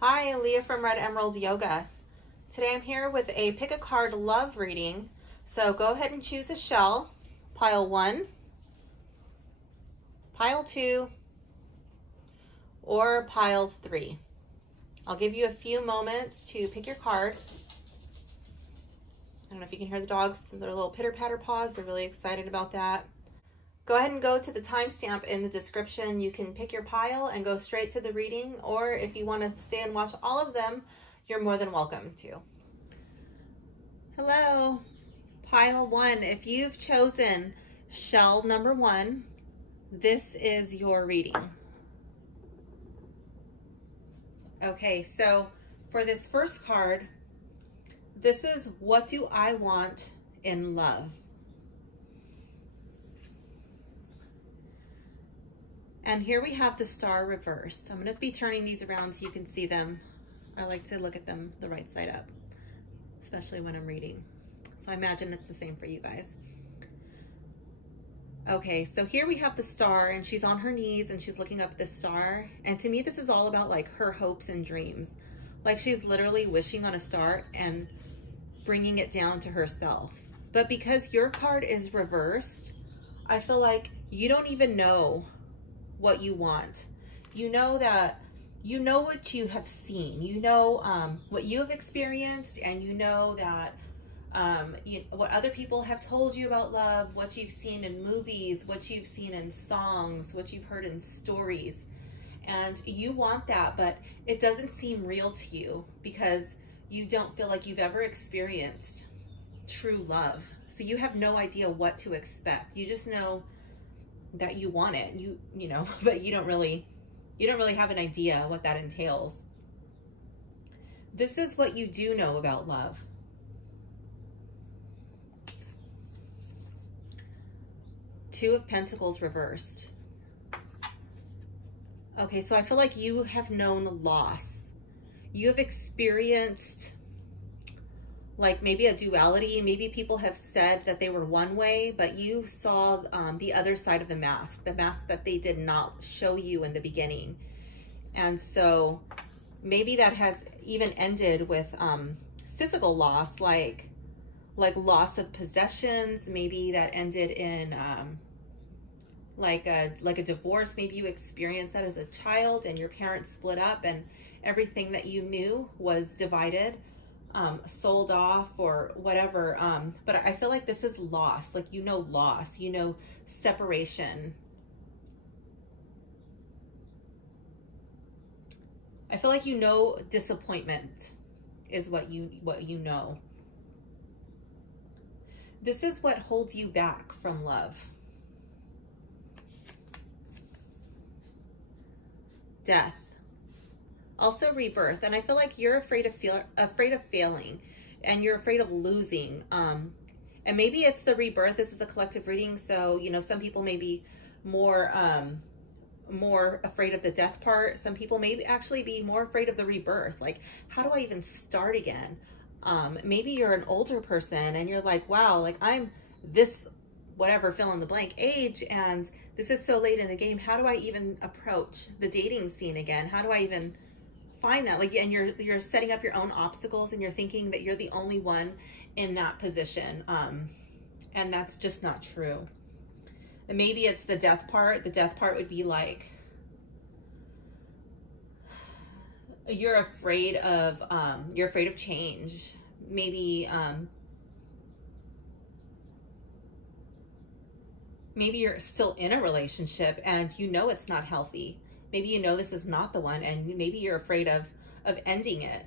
Hi, Leah from Red Emerald Yoga. Today I'm here with a pick a card love reading. So go ahead and choose a shell, pile 1, pile 2, or pile 3. I'll give you a few moments to pick your card. I don't know if you can hear the dogs, their little pitter-patter paws. They're really excited about that. Go ahead and go to the timestamp in the description. You can pick your pile and go straight to the reading, or if you want to stay and watch all of them, you're more than welcome to. Hello, pile 1. If you've chosen shell number 1, this is your reading. Okay, so for this first card, this is what do I want in love? And here we have the star reversed. I'm going to be turning these around so you can see them. I like to look at them the right side up, especially when I'm reading. So I imagine it's the same for you guys. Okay, so here we have the star, and she's on her knees and she's looking up at the star. And to me, this is all about like her hopes and dreams. Like she's literally wishing on a star and bringing it down to herself. But because your card is reversed, I feel like you don't even know what you want. You know that, you know what you have seen, you know what you have experienced, and you know that what other people have told you about love, what you've seen in movies, what you've seen in songs, what you've heard in stories. And you want that, but it doesn't seem real to you because you don't feel like you've ever experienced true love. So you have no idea what to expect. You just know that you want it, you know, but you don't really have an idea what that entails. This is what you do know about love. Two of Pentacles reversed. Okay, so I feel like you have known loss. You have experienced like maybe a duality. Maybe people have said that they were one way, but you saw the other side of the mask that they did not show you in the beginning. And so maybe that has even ended with physical loss, like loss of possessions. Maybe that ended in like a divorce. Maybe you experienced that as a child and your parents split up and everything that you knew was divided. Sold off or whatever. But I feel like this is loss. Like, you know, loss, you know, separation. I feel like you know disappointment is what you know. This is what holds you back from love. Death. Also rebirth. And I feel like you're afraid of failing, and you're afraid of losing. And maybe it's the rebirth. This is a collective reading, so you know, some people may be more afraid of the death part. Some people may actually be more afraid of the rebirth. Like, how do I even start again? Maybe you're an older person and you're like, wow, like I'm this whatever fill in the blank age, and this is so late in the game. How do I even approach the dating scene again? How do I even find that? Like, and you're setting up your own obstacles, and you're thinking that you're the only one in that position, and that's just not true. And maybe it's the death part. The death part would be like you're afraid of change. Maybe maybe you're still in a relationship and you know it's not healthy. Maybe you know this is not the one, and maybe you're afraid of ending it.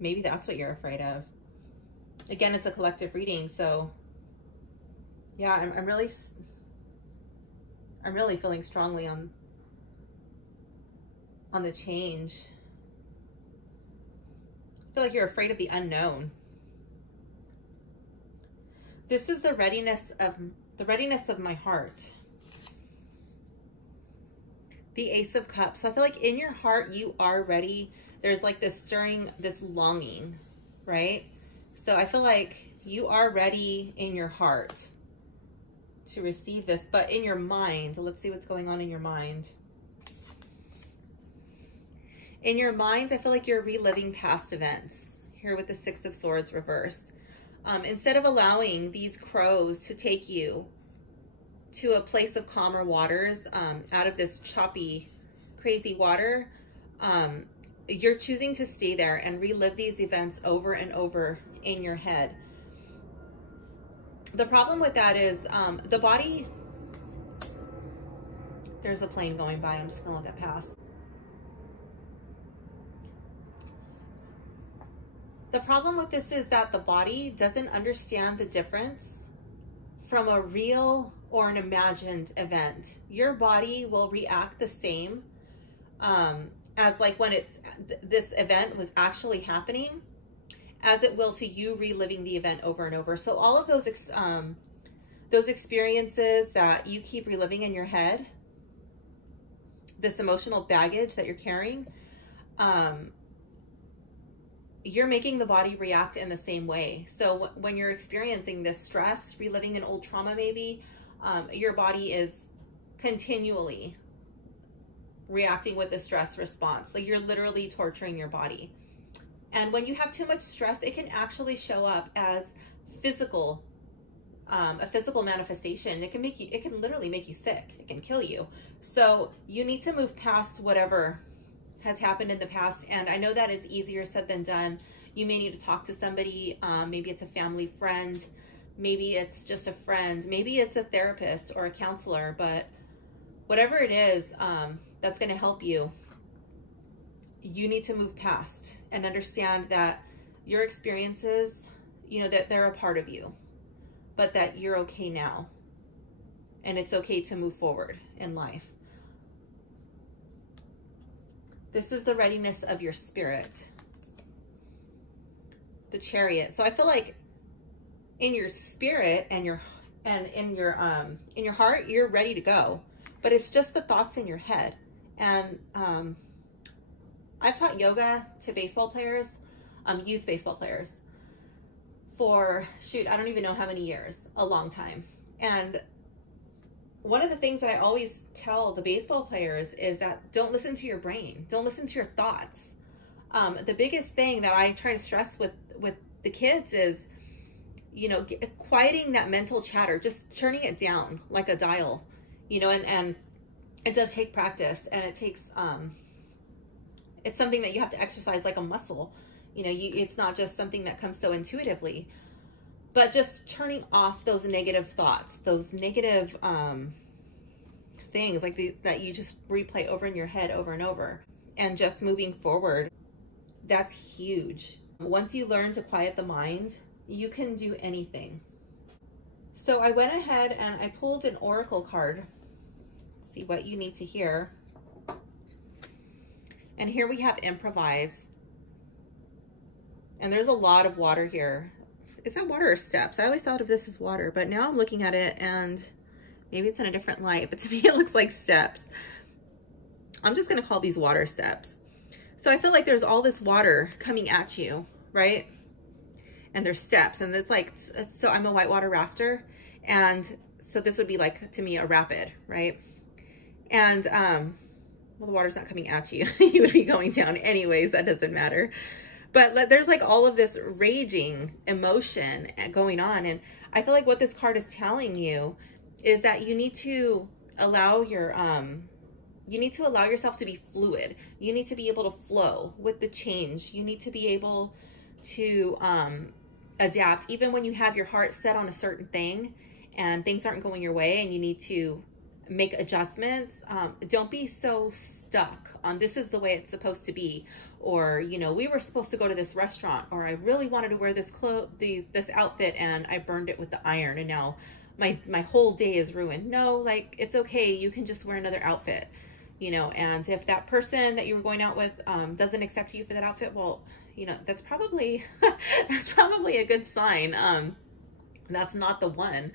Maybe that's what you're afraid of. Again, it's a collective reading, so yeah, I'm really feeling strongly on the change. I feel like you're afraid of the unknown. This is the readiness of my heart. The Ace of Cups. So I feel like in your heart, you are ready. There's like this stirring, this longing, right? So I feel like you are ready in your heart to receive this, but in your mind, let's see what's going on in your mind. In your mind, I feel like you're reliving past events here with the Six of Swords reversed. Instead of allowing these crows to take you to a place of calmer waters, out of this choppy, crazy water, you're choosing to stay there and relive these events over and over in your head. The problem with that is the body, there's a plane going by, I'm just gonna let that pass. The problem with this is that the body doesn't understand the difference from a real or an imagined event. Your body will react the same as like when this event was actually happening, as it will to you reliving the event over and over. So all of those experiences that you keep reliving in your head, this emotional baggage that you're carrying, you're making the body react in the same way. So when you're experiencing this stress, reliving an old trauma maybe, your body is continually reacting with a stress response. Like you're literally torturing your body. And when you have too much stress, it can actually show up as physical, a physical manifestation. It can literally make you sick. It can kill you. So you need to move past whatever has happened in the past. And I know that is easier said than done. You may need to talk to somebody. Maybe it's a family friend. Maybe it's just a friend. Maybe it's a therapist or a counselor. But whatever it is that's going to help you, you need to move past and understand that your experiences, you know, that they're a part of you, but that you're okay now. And it's okay to move forward in life. This is the readiness of your spirit. The Chariot. So I feel like in your spirit and in your heart, you're ready to go, but it's just the thoughts in your head. And I've taught yoga to baseball players, youth baseball players, for, shoot, I don't even know how many years, a long time. And one of the things that I always tell the baseball players is that don't listen to your brain. Don't listen to your thoughts. The biggest thing that I try to stress with the kids is, you know, quieting that mental chatter, just turning it down like a dial, you know, and it does take practice, and it takes, it's something that you have to exercise like a muscle. You know, it's not just something that comes so intuitively, but just turning off those negative thoughts, those negative things like that you just replay over in your head over and over, and just moving forward. That's huge. Once you learn to quiet the mind, you can do anything. So I went ahead and I pulled an oracle card. See what you need to hear. And here we have improvise. And there's a lot of water here. Is that water or steps? I always thought of this as water, but now I'm looking at it and maybe it's in a different light, but to me it looks like steps. I'm just gonna call these water steps. So I feel like there's all this water coming at you, right? And there's steps, and it's like, so I'm a whitewater rafter, and so this would be like, to me, a rapid, right? And well, the water's not coming at you. You would be going down anyways, that doesn't matter. But there's like all of this raging emotion going on. And I feel like what this card is telling you is that you need to allow your, you need to allow yourself to be fluid. You need to be able to flow with the change. You need to be able to adapt, even when you have your heart set on a certain thing and things aren't going your way and you need to make adjustments. Don't be so stuck on this is the way it's supposed to be, or, you know, we were supposed to go to this restaurant, or I really wanted to wear this this outfit and I burned it with the iron and now my whole day is ruined. No, like, it's okay. You can just wear another outfit, you know, and if that person that you were going out with doesn't accept you for that outfit, well, you know, that's probably that's probably a good sign. That's not the one.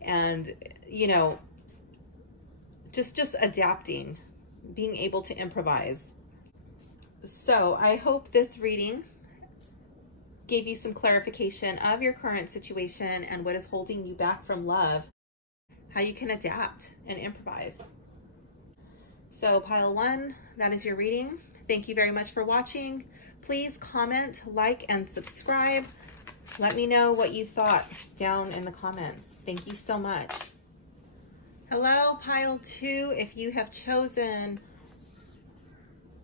And, you know, just adapting, being able to improvise. So I hope this reading gave you some clarification of your current situation and what is holding you back from love, how you can adapt and improvise. So pile 1, that is your reading. Thank you very much for watching. Please comment, like, and subscribe. Let me know what you thought down in the comments. Thank you so much. Hello, pile 2. If you have chosen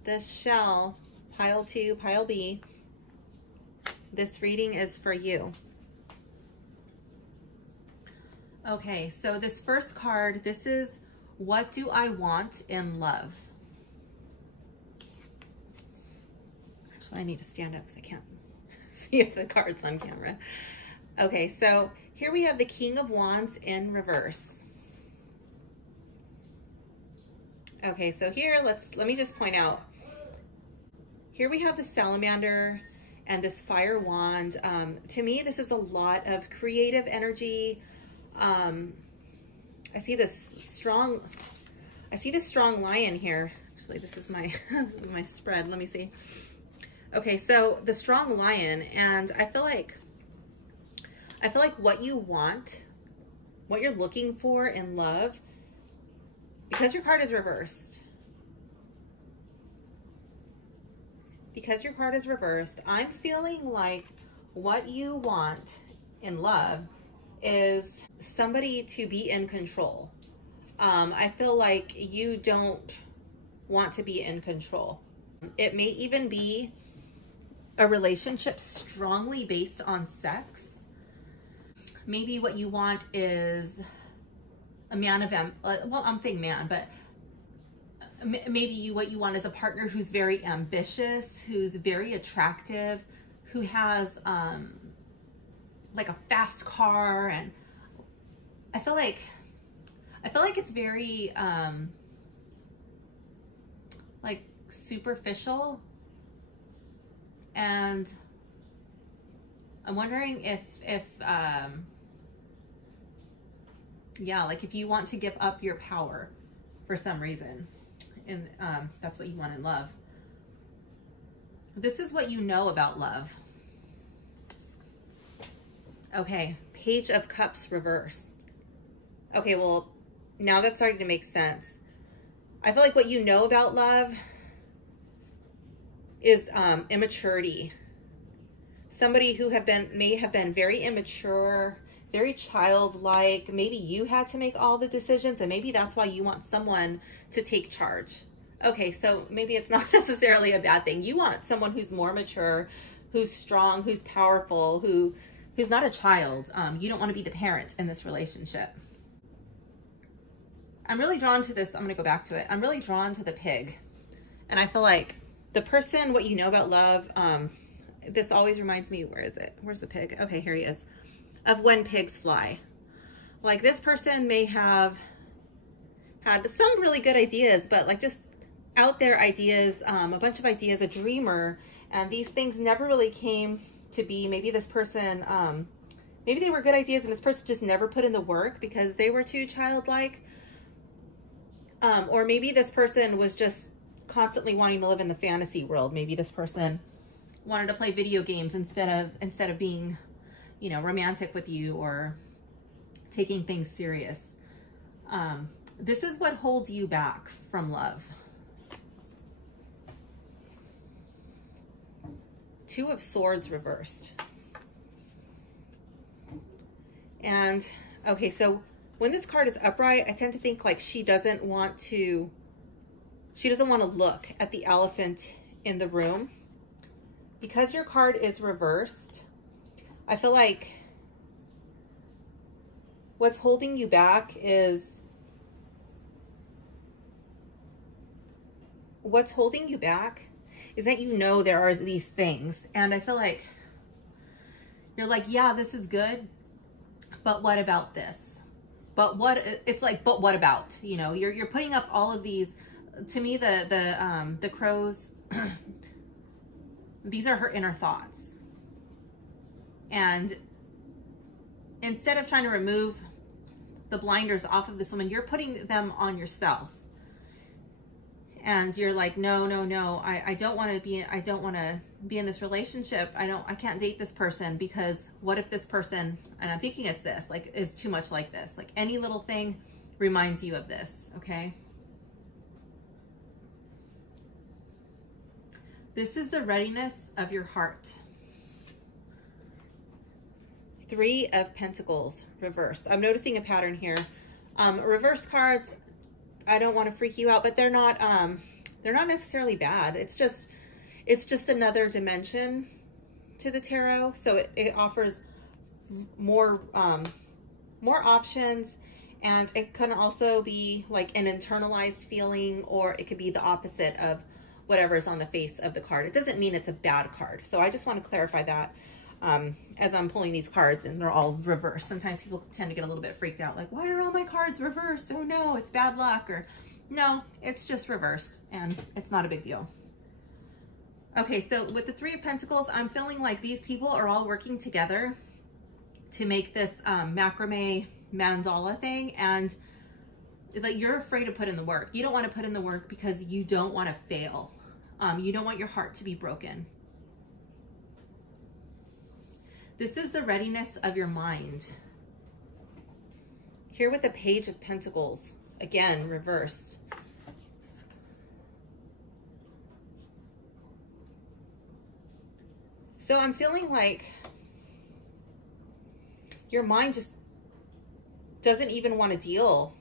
this shell, pile 2, pile B, this reading is for you. Okay, so this first card, this is what do I want in love? Actually, I need to stand up because I can't see if the card's on camera. Okay, so here we have the King of Wands in reverse. Okay, so here, let me just point out. Here we have the salamander and this fire wand. To me, this is a lot of creative energy. I see this strong lion here. Actually, this is my my spread. Let me see. Okay, so the strong lion, and I feel like what you want, what you're looking for in love, because your card is reversed. Because your card is reversed, I'm feeling like what you want in love is somebody to be in control. I feel like you don't want to be in control. It may even be a relationship strongly based on sex. Maybe what you want is a man of, well, I'm saying man, but maybe what you want is a partner who's very ambitious, who's very attractive, who has like a fast car, and I feel like it's very like superficial, and I'm wondering if yeah, like if you want to give up your power for some reason, and that's what you want in love. This is what you know about love. Okay, Page of Cups reversed. Okay, well, now that's starting to make sense. I feel like what you know about love is immaturity. Somebody who may have been very immature, very childlike. Maybe you had to make all the decisions, and maybe that's why you want someone to take charge. Okay, so maybe it's not necessarily a bad thing. You want someone who's more mature, who's strong, who's powerful, who's not a child. You don't want to be the parent in this relationship. I'm really drawn to this. I'm going to go back to it. I'm really drawn to the pig. And I feel like the person, what you know about love, this always reminds me, where is it? Where's the pig? Okay, here he is. Of When Pigs Fly. Like, this person may have had some really good ideas, but like just out there ideas, a bunch of ideas, a dreamer, and these things never really came to be. Maybe this person, maybe they were good ideas and this person just never put in the work because they were too childlike. Or maybe this person was just constantly wanting to live in the fantasy world. Maybe this person wanted to play video games instead of being, you know, romantic with you or taking things serious. This is what holds you back from love. Two of Swords reversed. And okay, so when this card is upright, I tend to think like she doesn't want to look at the elephant in the room. Because your card is reversed, I feel like what's holding you back is that you know there are these things. And I feel like you're like, yeah, this is good, but what about this? But what about, you know, you're putting up all of these. To me, the crows, these are her inner thoughts. And instead of trying to remove the blinders off of this woman, you're putting them on yourself. And you're like, no, I don't want to be in this relationship. I can't date this person because what if this person, and I'm thinking it's this, like, is too much like this. Like, any little thing reminds you of this, okay? This is the readiness of your heart. 3 of Pentacles reversed. I'm noticing a pattern here. Reverse cards, I don't want to freak you out, but they're not necessarily bad. It's just another dimension to the tarot. So it offers more options, and it can also be like an internalized feeling, or it could be the opposite of whatever's on the face of the card. It doesn't mean it's a bad card. So I just want to clarify that as I'm pulling these cards and they're all reversed. Sometimes people tend to get a little bit freaked out, like, why are all my cards reversed? Oh no, it's bad luck. Or no, it's just reversed and it's not a big deal. Okay, so with the 3 of Pentacles, I'm feeling like these people are all working together to make this macrame mandala thing, and like you're afraid to put in the work. You don't want to put in the work because you don't want to fail. You don't want your heart to be broken. This is the readiness of your mind. Here with the Page of Pentacles, again, reversed. So I'm feeling like your mind just doesn't even want to deal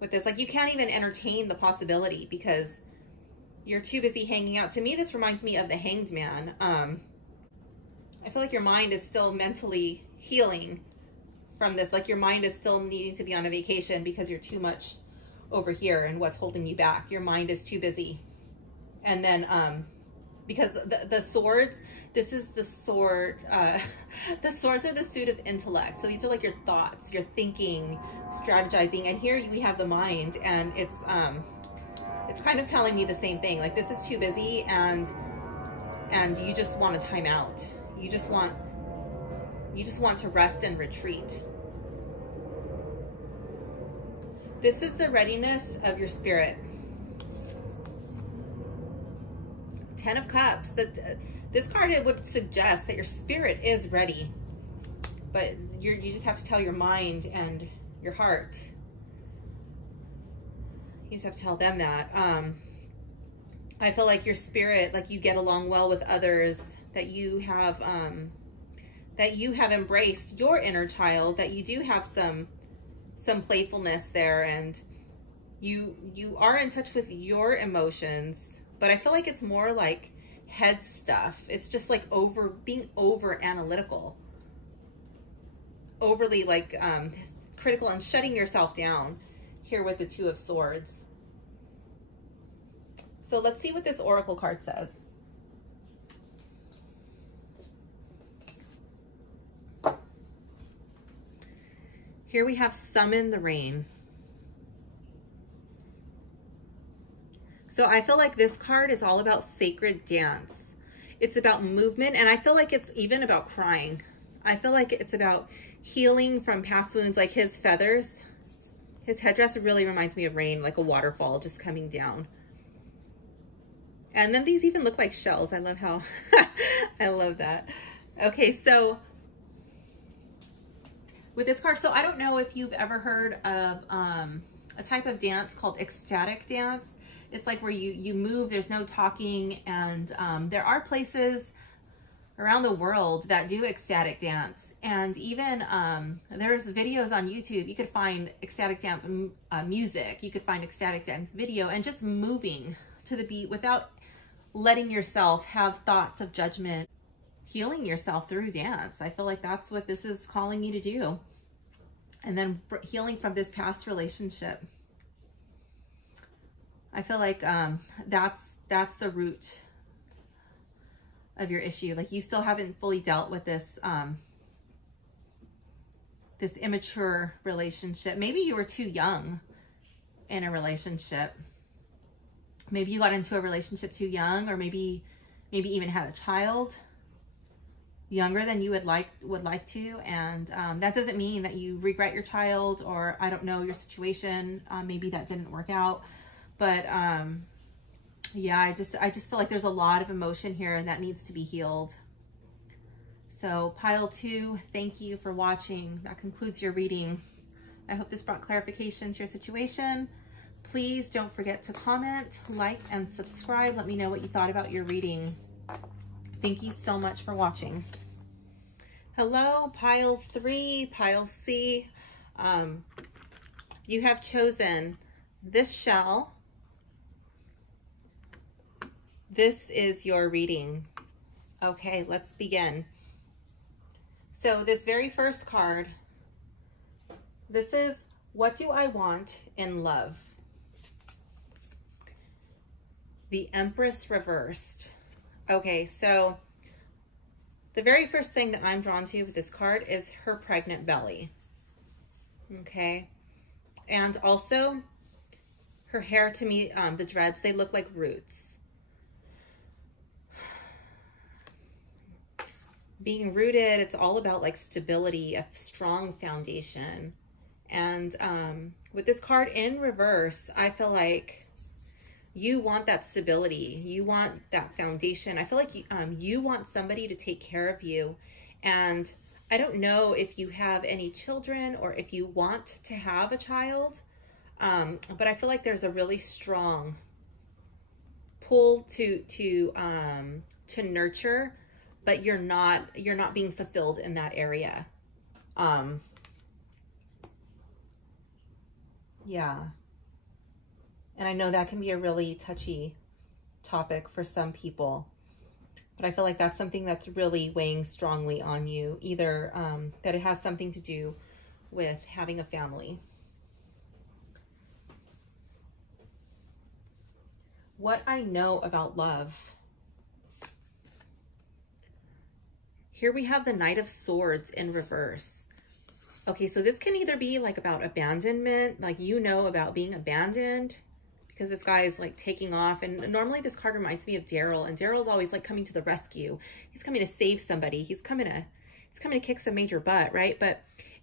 with this. Like you can't even entertain the possibility because you're too busy hanging out. To me, this reminds me of the Hanged Man. I feel like your mind is still mentally healing from this. Like your mind is still needing to be on a vacation because you're too much over here and what's holding you back. Your mind is too busy. And then, because the swords, this is the sword, the swords are the suit of intellect. So these are like your thoughts, your thinking, strategizing. And here we have the mind, and it's kind of telling me the same thing. Like this is too busy, and you just want a time out. You just want to rest and retreat. This is the readiness of your spirit. 10 of Cups. This card, it would suggest that your spirit is ready, but you just have to tell your mind and your heart. You just have to tell them that. I feel like your spirit, like you get along well with others, that you have embraced your inner child, that you do have some playfulness there, and you are in touch with your emotions. But I feel like it's more like head stuff. It's just like being over analytical, overly like critical, and shutting yourself down here with the 2 of Swords. So let's see what this oracle card says. Here we have Summon the Rain. So I feel like this card is all about sacred dance. It's about movement, and I feel like it's even about crying. I feel like it's about healing from past wounds, like his feathers. His headdress really reminds me of rain, like a waterfall just coming down. And then these even look like shells. I love how, I love that. Okay, so with this card, so I don't know if you've ever heard of a type of dance called ecstatic dance. It's like where you move, there's no talking, and there are places around the world that do ecstatic dance. And even there's videos on YouTube. You could find ecstatic dance music. You could find ecstatic dance video, and just moving to the beat without letting yourself have thoughts of judgment, healing yourself through dance. I feel like that's what this is calling me to do. And then healing from this past relationship. I feel like that's the root of your issue. Like you still haven't fully dealt with this this immature relationship. Maybe you were too young in a relationship. Maybe you got into a relationship too young, or maybe even had a child younger than you would like to, and that doesn't mean that you regret your child, or I don't know your situation. Maybe that didn't work out, but yeah, I just feel like there's a lot of emotion here, and that needs to be healed. So pile 2, thank you for watching. That concludes your reading. I hope this brought clarification to your situation. Please don't forget to comment, like, and subscribe. Let me know what you thought about your reading. Thank you so much for watching. Hello, pile 3, pile C. You have chosen this shell. This is your reading. Okay, let's begin. So this very first card, this is, what do I want in love? The Empress reversed. Okay, so the very first thing that I'm drawn to with this card is her pregnant belly. Okay. And also her hair, to me, the dreads, they look like roots. Being rooted, it's all about like stability, a strong foundation. And with this card in reverse, I feel like you want that stability. You want that foundation. I feel like you want somebody to take care of you. And I don't know if you have any children or if you want to have a child, but I feel like there's a really strong pull to nurture, but you're not being fulfilled in that area. Yeah. And I know that can be a really touchy topic for some people, but I feel like that's something that's really weighing strongly on you, either that it has something to do with having a family. What I know about love. Here we have the Knight of Swords in reverse. Okay, so this can either be like about abandonment, like you know about being abandoned, because this guy is like taking off. And normally this card reminds me of Daryl, and Daryl's always like coming to the rescue. He's coming to save somebody. He's coming to kick some major butt, right? But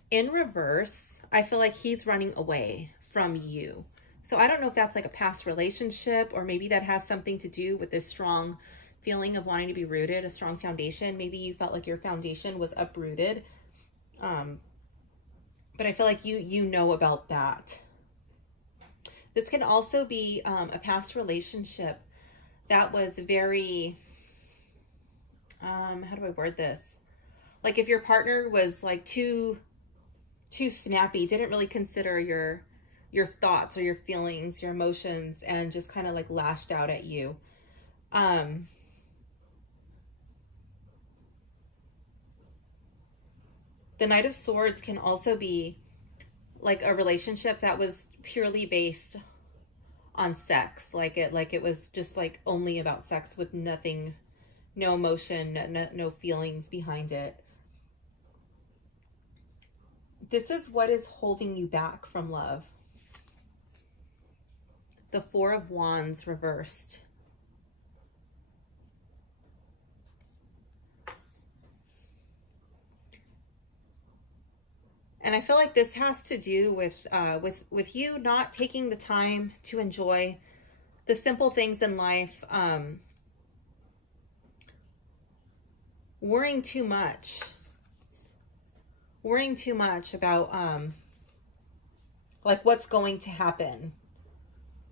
in reverse, I feel like he's running away from you. So I don't know if that's like a past relationship, or maybe that has something to do with this strong feeling of wanting to be rooted, a strong foundation. Maybe you felt like your foundation was uprooted. But I feel like you know about that. This can also be a past relationship that was very, how do I word this? Like if your partner was like too snappy, didn't really consider your thoughts or your feelings, your emotions, and just kind of like lashed out at you. The Knight of Swords can also be like a relationship that was purely based on sex. Like it was just like only about sex with nothing, no emotion, no feelings behind it. This is what is holding you back from love. The Four of Wands reversed. And I feel like this has to do with you not taking the time to enjoy the simple things in life, worrying too much about like what's going to happen,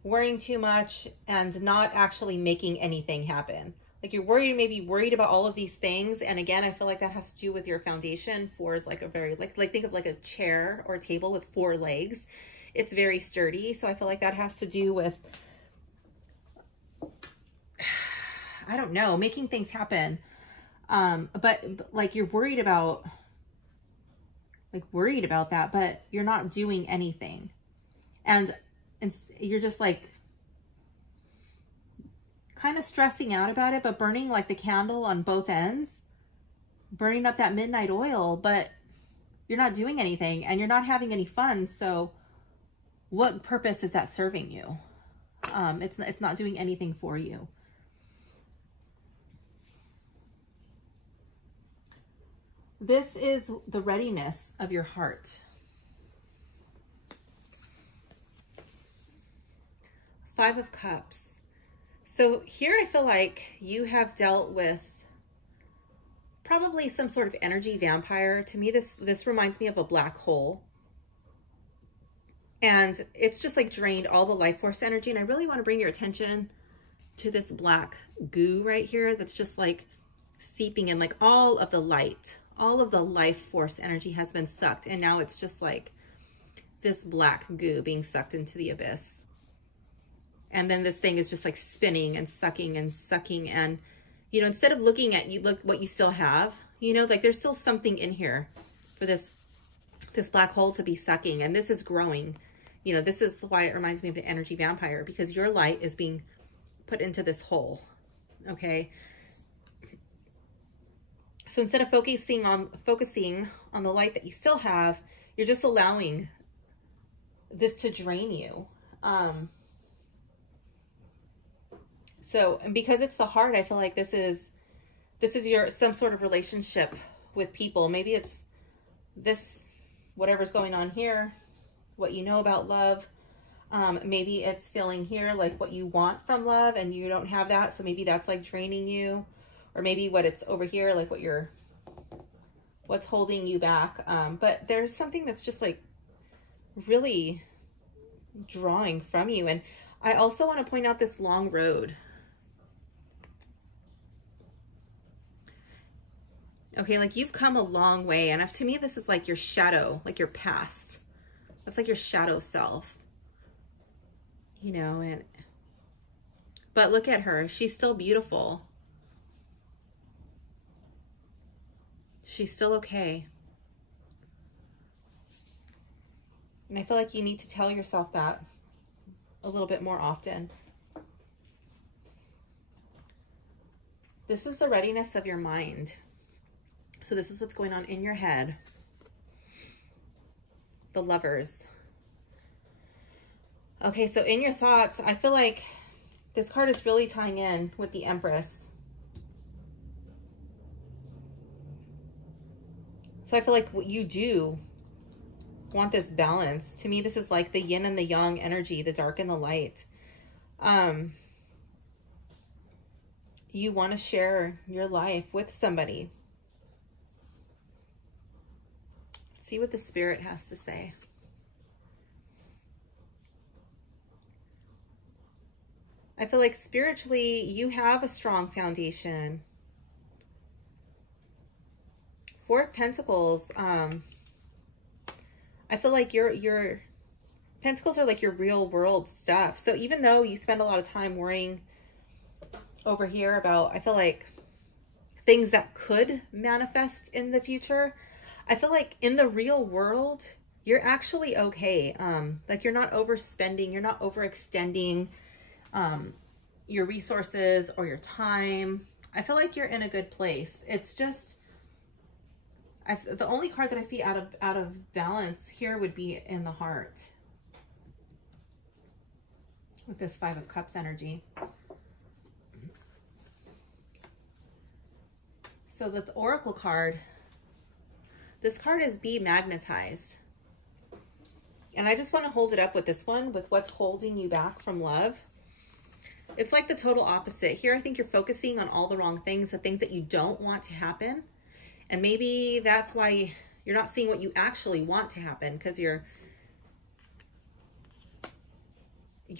worrying too much and not actually making anything happen. Like you're worried, maybe worried about all of these things. And again, I feel like that has to do with your foundation. 4 is like a very, like think of like a chair or a table with 4 legs. It's very sturdy. So I feel like that has to do with, I don't know, making things happen. But like you're worried about that, but you're not doing anything. And you're just like, kind of stressing out about it, but burning like the candle on both ends, burning up that midnight oil, but you're not doing anything and you're not having any fun. So what purpose is that serving you? It's not doing anything for you. This is the readiness of your heart. 5 of Cups. So here I feel like you have dealt with probably some sort of energy vampire. To me, this reminds me of a black hole. And it's just like drained all the life force energy. And I really want to bring your attention to this black goo right here that's just like seeping in, like all of the light, all of the life force energy has been sucked. And now it's just like this black goo being sucked into the abyss. And then this thing is just like spinning and sucking and sucking. And, you know, instead of looking at you, look what you still have, you know, like there's still something in here for this black hole to be sucking. And this is growing. You know, this is why it reminds me of the energy vampire, because your light is being put into this hole. Okay. So instead of focusing on the light that you still have, you're just allowing this to drain you. So, and because it's the heart, I feel like this is your, some sort of relationship with people. Maybe it's this, whatever's going on here, what you know about love. Maybe it's feeling here like what you want from love and you don't have that. So maybe that's like draining you, or maybe what it's over here, like what's holding you back. But there's something that's just like really drawing from you. And I also want to point out this long road. Okay, like you've come a long way. And to me, this is like your shadow, like your past. That's like your shadow self. You know, but look at her. She's still beautiful. She's still okay. And I feel like you need to tell yourself that a little bit more often. This is the readiness of your mind. So this is what's going on in your head. The Lovers. Okay, so in your thoughts, I feel like this card is really tying in with the Empress. So I feel like what you do want this balance. To me, this is like the yin and the yang energy, the dark and the light. You want to share your life with somebody. See what the Spirit has to say. I feel like spiritually, you have a strong foundation. Four of Pentacles. I feel like your Pentacles are like your real world stuff. So even though you spend a lot of time worrying over here about, I feel like, things that could manifest in the future, I feel like in the real world, you're actually okay. Like you're not overspending, you're not overextending your resources or your time. I feel like you're in a good place. It's just, the only card that I see out of balance here would be in the heart with this Five of Cups energy. So the Oracle card, this card is Be Magnetized. And I just want to hold it up with this one, with what's holding you back from love. It's like the total opposite. Here, I think you're focusing on all the wrong things, the things that you don't want to happen. And maybe that's why you're not seeing what you actually want to happen, because you're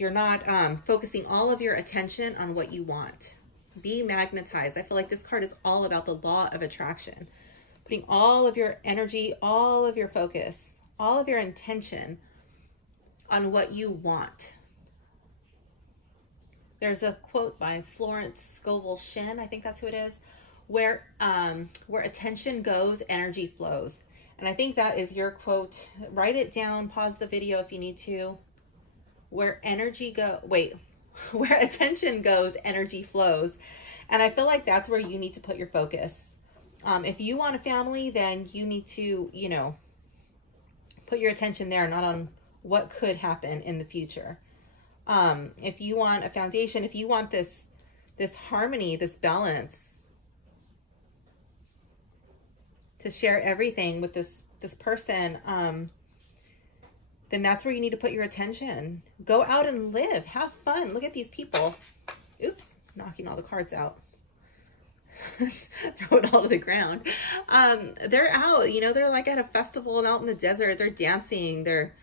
not focusing all of your attention on what you want. Be magnetized. I feel like this card is all about the law of attraction. Putting all of your energy, all of your focus, all of your intention on what you want. There's a quote by Florence Scovel Shinn, I think that's who it is, where attention goes, energy flows. And I think that is your quote. Write it down, pause the video if you need to. Where attention goes, energy flows. And I feel like that's where you need to put your focus. If you want a family, then you need to, you know, put your attention there, not on what could happen in the future. If you want a foundation, if you want this harmony, this balance, to share everything with this person, then that's where you need to put your attention. Go out and live, have fun. Look at these people. Oops, knocking all the cards out. Throw it all to the ground. They're out, you know, they're like at a festival and out in the desert. They're dancing. They're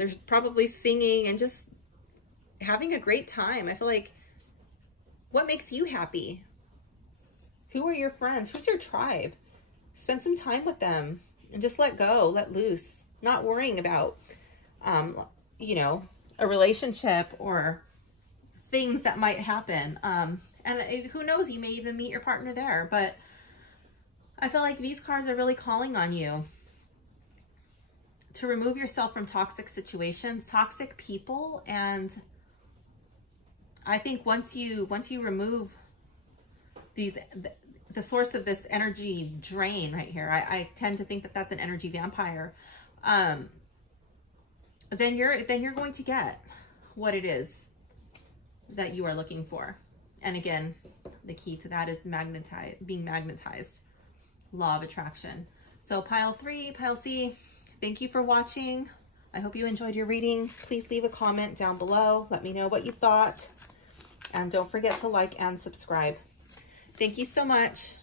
They're probably singing and just having a great time. I feel like, what makes you happy? Who are your friends? Who's your tribe? Spend some time with them and just let go, let loose. Not worrying about, you know, a relationship or things that might happen. And who knows, you may even meet your partner there. But I feel like these cards are really calling on you to remove yourself from toxic situations, toxic people. And I think once you remove the source of this energy drain right here, I tend to think that that's an energy vampire. Then you're going to get what it is that you are looking for. And again, the key to that is being magnetized. Law of attraction. So pile 3, pile C, thank you for watching. I hope you enjoyed your reading. Please leave a comment down below. Let me know what you thought. And don't forget to like and subscribe. Thank you so much.